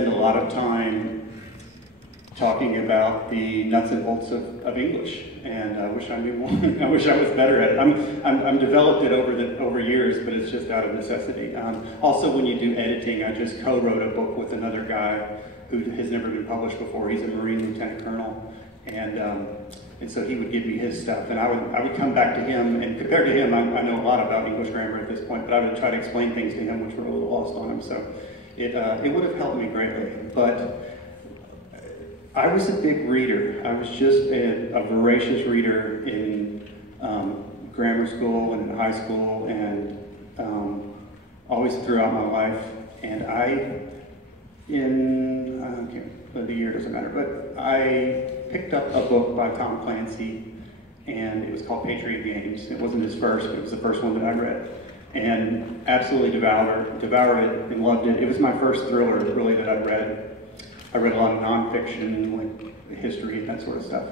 spend a lot of time talking about the nuts and bolts of English, and I wish I knew more. I wish I was better at it. I'm developed it over years, but it's just out of necessity. Also, when you do editing, I just co-wrote a book with another guy who has never been published before. He's a Marine Lieutenant Colonel, and so he would give me his stuff, and I would come back to him, and compared to him, I know a lot about English grammar at this point, but I would try to explain things to him which were a little lost on him. So it would have helped me greatly, but I was a big reader. I was just a voracious reader in grammar school and high school, and always throughout my life. And the year doesn't matter, but I picked up a book by Tom Clancy, and it was called Patriot Games. It wasn't his first, but it was the first one that I read, and absolutely devoured it and loved it. It was my first thriller, really, that I'd read. I read a lot of nonfiction, like history and that sort of stuff.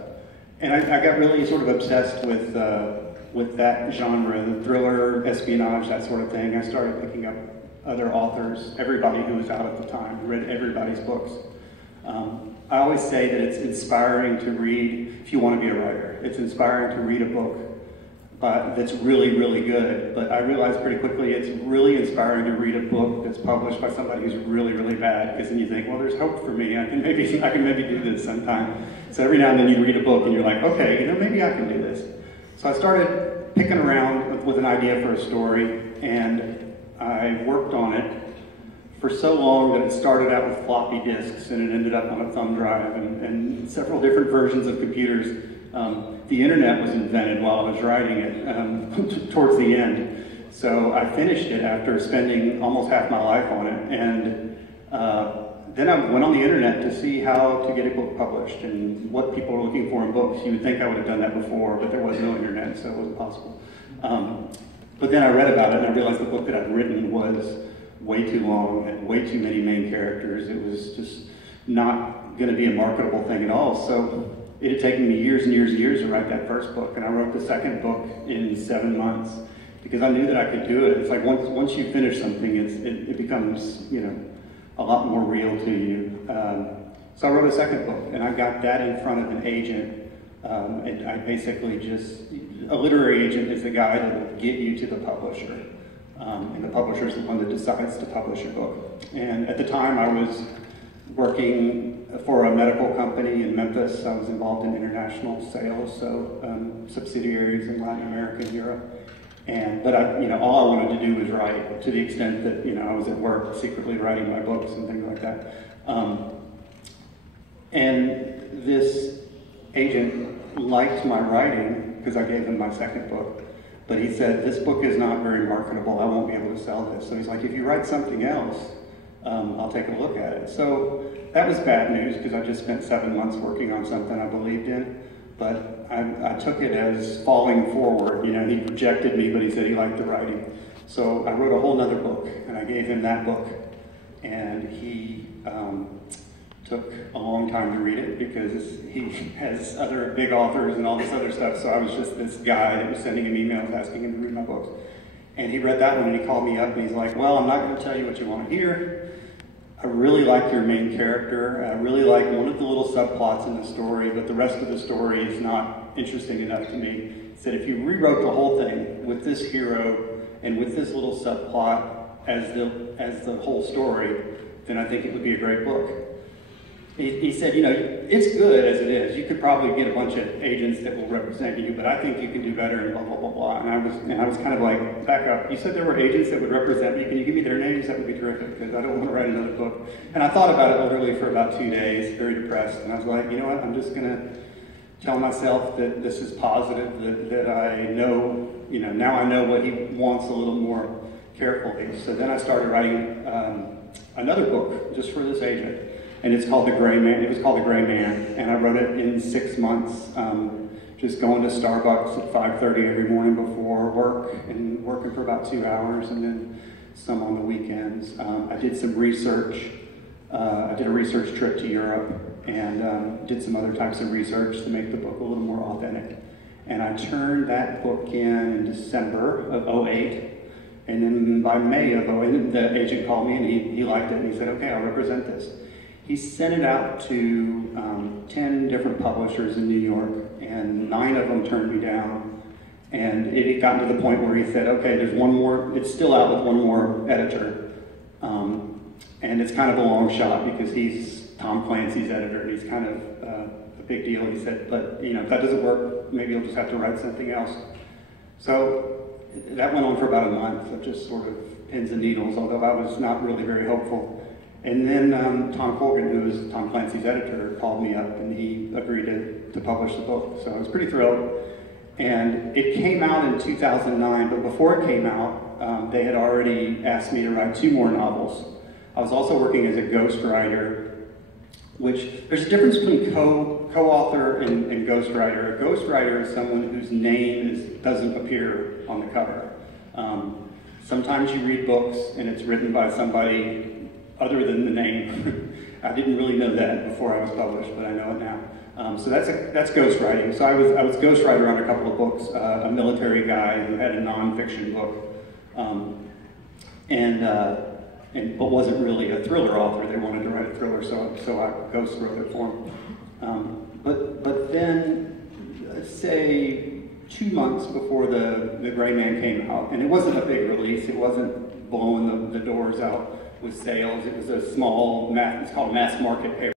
And I got really sort of obsessed with that genre, the thriller, espionage, that sort of thing. I started picking up other authors, everybody who was out at the time, read everybody's books. I always say that it's inspiring to read, if you want to be a writer, it's inspiring to read a book that's really, really good. But I realized pretty quickly it's really inspiring to read a book that's published by somebody who's really, really bad, because then you think, well, there's hope for me. I can maybe do this sometime. So every now and then you read a book and you're like, okay, maybe I can do this. So I started picking around with an idea for a story, and I worked on it for so long that it started out with floppy disks, and it ended up on a thumb drive and several different versions of computers. The internet was invented while I was writing it towards the end. So I finished it after spending almost half my life on it, and then I went on the internet to see how to get a book published and what people were looking for in books. You would think I would have done that before, but there was no internet, so it wasn't possible. But then I read about it, and I realized the book that I'd written was way too long, had way too many main characters. It was just not going to be a marketable thing at all. So it had taken me years and years and years to write that first book, and I wrote the second book in 7 months because I knew that I could do it. It's like once you finish something, it becomes a lot more real to you. So I wrote a second book, and I got that in front of an agent, and I basically a literary agent is the guy that will get you to the publisher. And the publisher is the one that decides to publish a book. And at the time, I was working for a medical company in Memphis. I was involved in international sales, so subsidiaries in Latin America and Europe. But all I wanted to do was write, to the extent that I was at work secretly writing my books and things like that. And this agent liked my writing because I gave him my second book. But he said, this book is not very marketable, I won't be able to sell this. So he's like, if you write something else, I'll take a look at it. So that was bad news, because I just spent 7 months working on something I believed in. But I took it as falling forward. He rejected me, but he said he liked the writing. So I wrote a whole other book, and I gave him that book. And he took a long time to read it because he has other big authors and all this other stuff. So I was just this guy that was sending him emails asking him to read my books. And he read that one and he called me up and he's like, well, I'm not going to tell you what you want to hear. I really like your main character. I really like one of the little subplots in the story, but the rest of the story is not interesting enough to me. He said, if you rewrote the whole thing with this hero and with this little subplot as the whole story, then I think it would be a great book. He said, it's good as it is. You could probably get a bunch of agents that will represent you, but I think you can do better and blah, blah, blah, blah. And I was kind of like, back up. You said there were agents that would represent me. Can you give me their names? That would be terrific, because I don't want to write another book. And I thought about it literally for about 2 days, very depressed. And I was like, you know what? I'm just going to tell myself that this is positive, that I know, now I know what he wants a little more carefully. So then I started writing another book just for this agent. And it's called The Gray Man. It was called The Gray Man, and I wrote it in 6 months, just going to Starbucks at 5:30 every morning before work, and working for about 2 hours, and then some on the weekends. I did some research. I did a research trip to Europe, and did some other types of research to make the book a little more authentic. And I turned that book in December of '08. And then by May of '08, the agent called me and he liked it, and he said, okay, I'll represent this. he sent it out to 10 different publishers in New York, and 9 of them turned me down. And it had gotten to the point where he said, okay, there's one more, it's still out with one more editor. And it's kind of a long shot because he's Tom Clancy's editor, and he's kind of a big deal. He said, but if that doesn't work, maybe you'll just have to write something else. So that went on for about a month of just sort of pins and needles, although I was not really very hopeful. And then Tom Colgan, who was Tom Clancy's editor, called me up, and he agreed to publish the book. So I was pretty thrilled. And it came out in 2009, but before it came out, they had already asked me to write 2 more novels. I was also working as a ghostwriter, which there's a difference between co-author and ghostwriter. A ghostwriter is someone whose name doesn't appear on the cover. Sometimes you read books and it's written by somebody other than the name. I didn't really know that before I was published, but I know it now. So that's ghostwriting. So I was ghostwriter on a couple of books. A military guy who had a nonfiction book, but wasn't really a thriller author. They wanted to write a thriller, so I ghost wrote it for him. But then, let's say 2 months before the Gray Man came out, and it wasn't a big release. It wasn't blowing the doors out with sales. It was a small, it's called mass market paper.